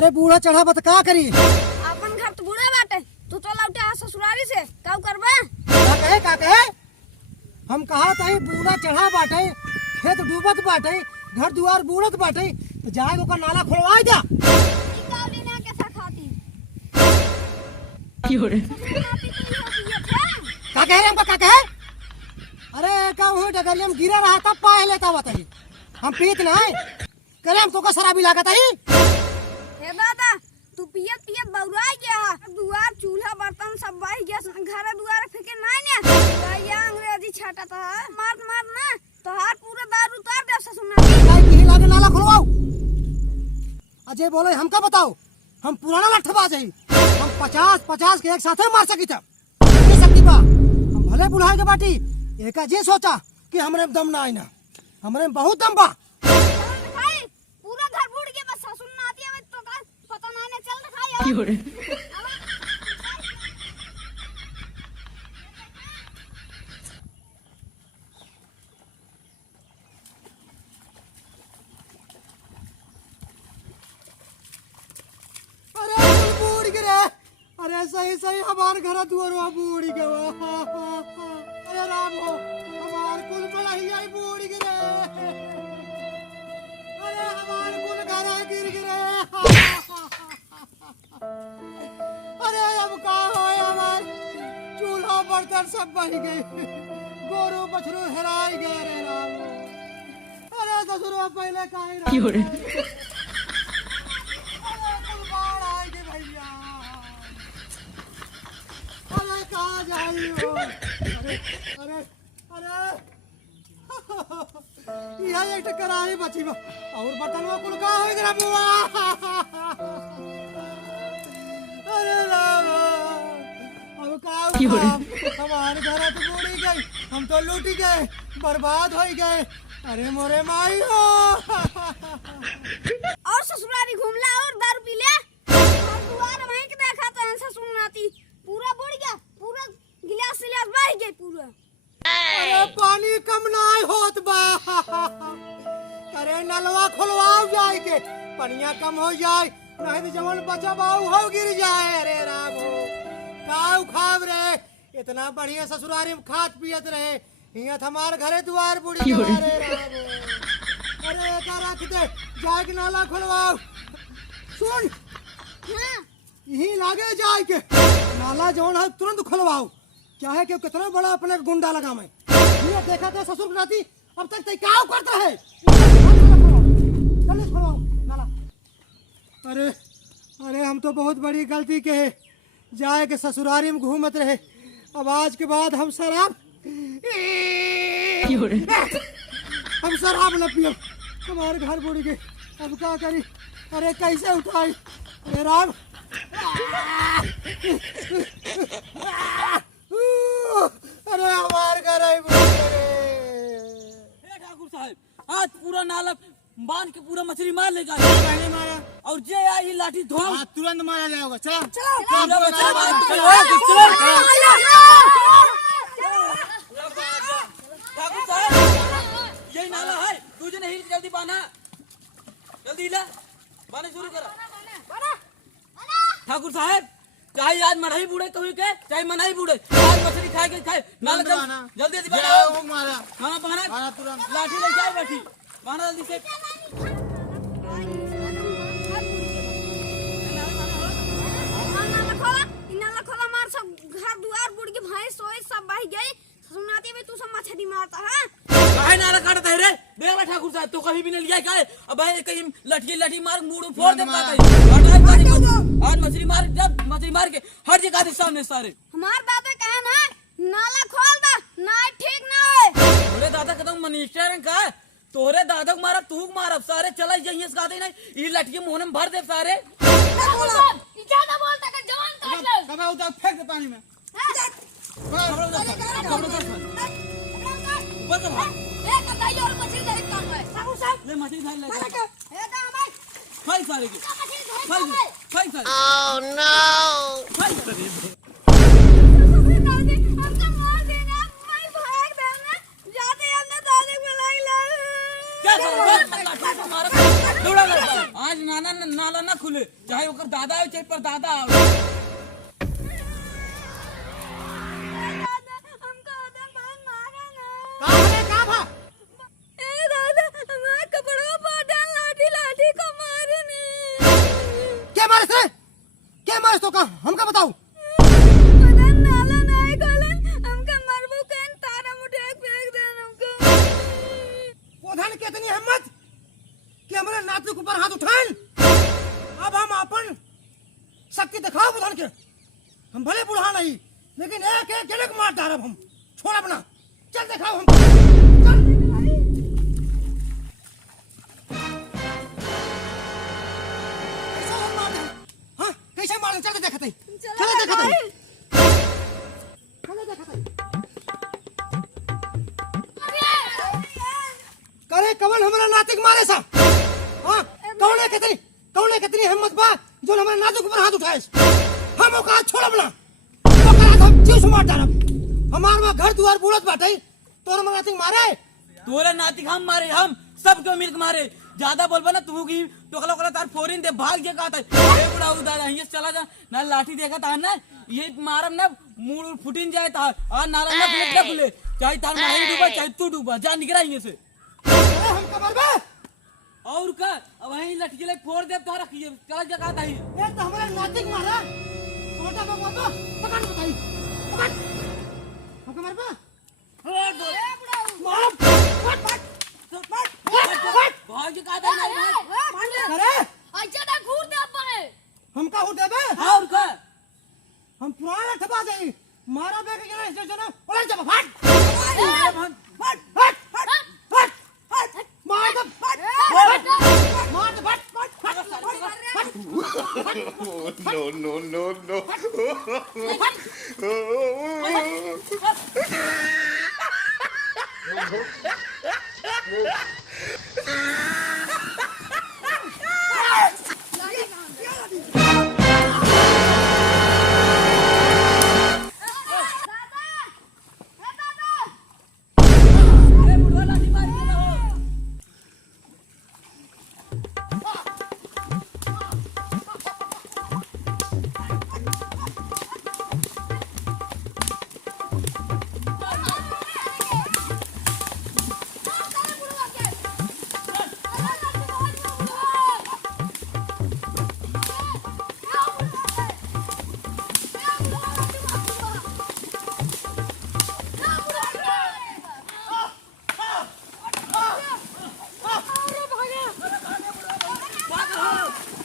अरे बूढ़ा चढ़ा बत का करी? अपन घर तो बूढ़ा बाटे, तू तो लौटे आ ससुरारी से का करबे? का कहे? हम कहा था बूढ़ा चढ़ा बाटे, खेत डूबत बाटे, घर दुआर बूढ़त बाटे, तो जाए ओकर नाला खोलवाई जा। कावली ना कैसा खाती की हो रे? का कहे हमका का कहे? अरे का हो डगरिया में गिरा रहा तब पाए लेता बताई। हम पीत नहीं करे, हम तो का शराबी लागत है। हे दादा तू पियत पियत बौराई गया, दुआर चूल्हा बर्तन सब बाही गया, घर दुआर फेंके नहीं ने या अंग्रेजी छाटा था मार मार ना तो हार पूरा दारू उतार दे ससुना काय की लागे नाला खुलवाओ। अजय बोले हमका बताओ, हम पुराना लठबा जाई, हम 50 के एक साथे मार सकी था सकती बा। हम भले बुलाए के बाटी एक जे सोचा कि हमरे में दम ना आई ना, हमरे में बहुत दम बा। पूरा घर बूढ़ गया, बस ससुना आती है तो का पता नहीं चल रखा की हो रे? अरे सही सही हमारे घर दुआर बूढ़ गया। अरे राम हो हमार कुल बलहिया बूढ़ गिरे। अरे हमार कुल घर गिर गिरे। अरे अब का हो, हमार चूल्हा बर्तन सब बह गए, गोरू बछरू हेराई गए। रे राम, अरे ससुरवा पहले काहे कहाँ जाई हो? अरे अरे अरे यह एक कराही बची बा और बर्तन में कुल का हो गया बुआ। अरे राम, अब का हमारे घर तो बूढ़ी गई, हम तो लूट गए, बर्बाद हो गए। अरे मोरे माई हो। और ससुरारी घूमला और दारू पी ले और दुआर वहीं के देखा तो ससुर नाती पूरा बुढ़ गया, पूरा गिलास गिलास बह गए पूरा। अरे पानी कम ना होत बा। अरे नलवा खुलवाओ जाए के पनिया कम हो जाए, नहीं तो जवन बचा बाऊ हो गिर जाए। अरे राम हो काऊ खाब रे, इतना बढ़िया ससुरारी में खात पियत रहे, हिया हमार घरे दुआर बुढ़ी। अरे राम हो, अरे का रख दे जाए के नाला खुलवाओ। सुन यही लागे जाए के नाला जवन है तुरंत खुलवाओ, चाहे कि कितना बड़ा अपने गुंडा लगा मैं। ये देखा था ससुर नाती अब तक तय क्या करता है। जल्दी खुलवाओ नाला। अरे अरे हम तो बहुत बड़ी गलती के है, जाए के ससुरारी में घूमत रहे, अब आज के बाद हम शराब हम शराब न पियो, हमारे घर बुढ़ गए, अब क्या करी? अरे कैसे उठाई? अरे राम, अरे हमारे घर आई। ठाकुर साहब आज पूरा नाला बांध के पूरा मछली मार लेगा और जे आई लाठी धो तुरंत मारा जाएगा। चलो ठाकुर साहब यही नाला है, तुझे नहीं जल्दी बांधा, जल्दी ला बांधना शुरू करो। ठाकुर साहब चाहे आज मढ़ई बूढ़े कभी के चाहे मनाई बूढ़े, आज मछली खाए के खाए नाला जल्दी जल्दी बांधा तुरंत, लाठी ले जाए बैठी बांधा जल्दी से। नाला खोला मार, सब घर दुआर बुढ़ के भैंस सोए सब बह गई, सुनाती में तू सब मछली मारता है। काहे नाला काटता है रे? देख ला ठाकुर साहब तो कहीं भी नहीं लिया क्या? अब भाई कहीं लठी मार मुड़ फोड़ दे आज मछली मार, जब मछली मार के हर जगह दे सामने सारे। हमार दादा कहे ना नाला खोल दा ना ठीक ना होए। तोरे दादा का तो मिनिस्टर का, तोरे दादा को मारा तू मारा सारे चला जाइए इसका नहीं, ये लठी मुंह में भर दे सारे। ज्यादा बोलता का जवान काट ले, कब उधर फेंक दे पानी में। ले मछली धर ले, ए दा भाई खाई सारे की खाई सारे। Oh no! खाई सारे हमका मार देना, मैं भाग देना, जाते हमने दादी को लाई ला। क्या कर रहा है? आज नाना नाला ना खुले, चाहे ओकर दादा हो चाहे परदादा हो। दादा हमका उधर बहुत मारा ना। का भा ए दादा हमारा कपड़ों पर डाल लाठी लाठी को मारे ने। क्या मारे थे? क्या मारे तो का हमका बताओ। उधर नाला नहीं खोलन हमका मरबू केन तारा मुठे फेंक देन हमको। प्रधान के इतनी हिम्मत कि हमारे नाती के ऊपर हाथ उठाएं। अब हम अपन शक्ति दिखाओ प्रधान के। हम भले बुढ़ा नहीं लेकिन एक एक जने को मार डालब हम, छोड़ा बना। चल दिखाओ हम, चल। कैसे हम मार दें? हाँ कैसे मार दें? चल देखते हैं। चल देखते हैं। चल देखते हैं। करे कवन हमारा नातिक मारे सा। हाँ कौन है कितनी हिम्मत बा जो हमारे नातिक ऊपर हाथ उठाए। हम ओका हाथ छोड़ बना, ओका हाथ हम जीव से मार डालब। हमार वहाँ घर दुआर बुलत बाटे तो हमारा नातिक मारे। तोरे नाती हम मारे, हम सबके मिलके मारे। ज्यादा बोलबा ना तू की टोकला ओकला तार फोरिन दे भाग जे कहता है। अरे बुढ़ा उदार यहीं से चला जा ना, लाठी देखा था ना ये मारम ना मुंह फुटिन जाए था और नाला ना खुले, चाहे तार माही डूबा चाहे तू डूबा, जा निकला यहीं से। अरे हम कमर बे और का अब वहीं लटकी ले फोड़ दे तो रखिए चला जा कहता है। एक तो हमारा नातिक मारा कोटा को तो पकड़ बताई पकड़ हम कमर बे मार भाग जे कहता है। अरे अच्छा ना घूर दे अपने। हम का हो देबे। और का हम पुराना ठपा गई मारा बे के स्टेशन उलट जा फट फट फट फट फट मार दे फट मार दे फट फट फट No, no, no, no. अरे बुढ़वा लाठी मार के ना हो।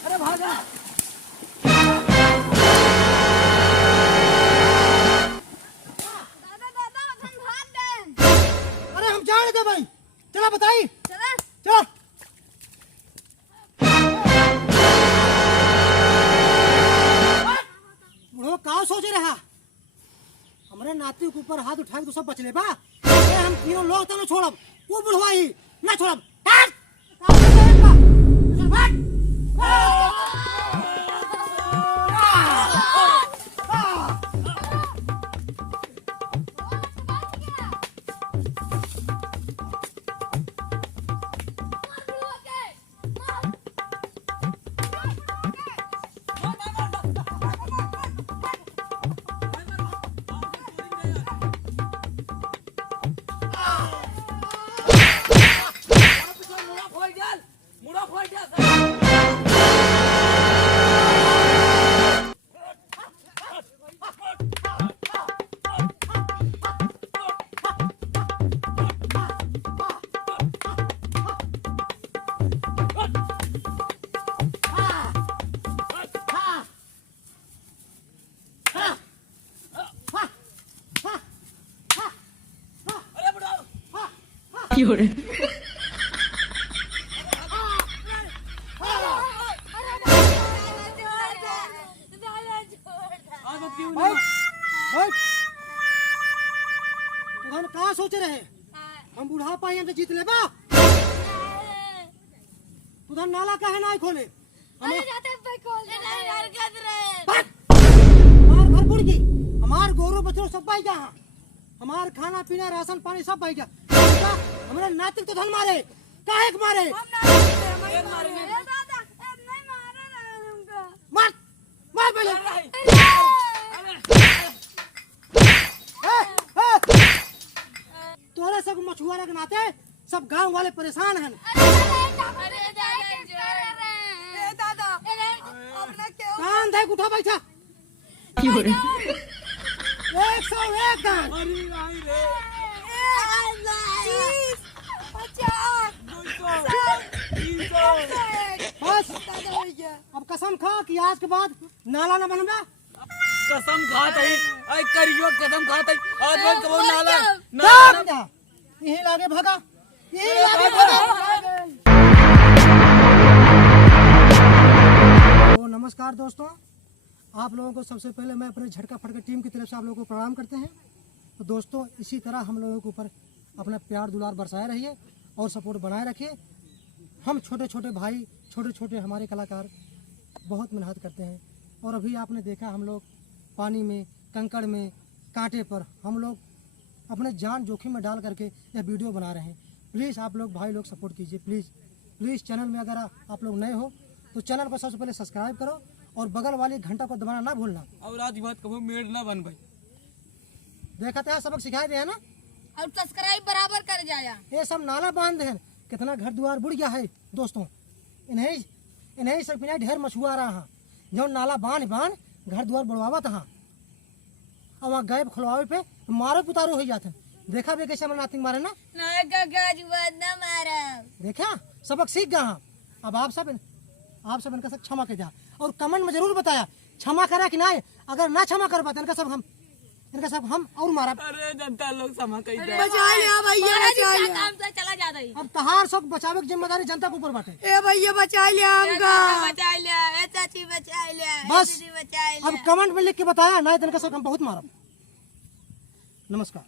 अरे भागा दादा दादा हम भाग गए। अरे हम जाने दे भाई चला बताई चला चलो बुढ़ो का सोच रहा हमारे नाती के ऊपर हाथ उठा के तो सब बचले बा। अरे हम तीनों लोग तो न छोड़ब वो बुढ़वा ही ना छोड़ब। हट! का सोचे बा? चल हट! मुड़ा फोड़ जा अरे बुढ़ा तुम कहाँ सोच रहे हम बुढ़ापा यहाँ से जीत ले बा। उधर नाला काहे ना खोले हमार घर बुढ़ी हमार गोरू बछड़ो सब बाई जा। हमार खाना पीना राशन पानी सब बाई जा। हमारे नातिक तो धन मारे काहे के मारे। बचवाने के नाते सब गांव वाले परेशान हैं। कान देख उठा बैठा 101 दान। बस अब कसम खा कि आज के बाद नाला न बनबे। कसम खाता है, आई करियो कसम खाता है, आज बार कबो नाला जा यही लागे भागा, यही लागे भागा। तो नमस्कार दोस्तों, आप लोगों को सबसे पहले मैं अपने झटका फटका टीम की तरफ से आप लोगों को प्रणाम करते हैं। तो दोस्तों इसी तरह हम लोगों के ऊपर अपना प्यार दुलार बरसाए रहिए और सपोर्ट बनाए रखिए। हम छोटे छोटे भाई, छोटे छोटे हमारे कलाकार बहुत मेहनत करते हैं और अभी आपने देखा हम लोग पानी में, कंकड़ में, कांटे पर हम लोग अपने जान जोखिम में डाल करके यह वीडियो बना रहे हैं। प्लीज़ आप लोग भाई लोग सपोर्ट कीजिए प्लीज़। चैनल में अगर आप लोग नए हो तो चैनल को सबसे पहले सब्सक्राइब करो और बगल वाली घंटा को दबाना ना भूलना। और आज बात कबो मेड ना बन भाई। देखा था सबक सिखाए दे है ना, और सब्सक्राइब बराबर कर जाया। ये सब नाला बांध है, कितना घर द्वार बुड़ गया है दोस्तों। इन्हें सब पिना ढेर मछुआ रहा है जो नाला बांध घर द्वार बुड़वावा था और वहाँ गैब खुलवावे पे मारो पुतारो हो जाते। देखा भी कैसे नातिंग मारे ना, देखा सबक सीख गया। अब आप सब इनका सब क्षमा कर दिया और कमेंट में जरूर बताया क्षमा करा कि नहीं। अगर ना क्षमा कर पाते इनका सब हम और मारा। अरे जनता लोग क्षमा कर दे। बचा लिया भैया, बचा लिया। काम से चला जाता है। अब तहार सब बचावे की जिम्मेदारी जनता के ऊपर बाटे। ए भैया बचा लिया हमका, बचा लिया। ए चाची बचा लिया, बस बचा लिया। अब कमेंट में लिख के बताया नहीं तो इनका सब हम बहुत मारा। नमस्कार।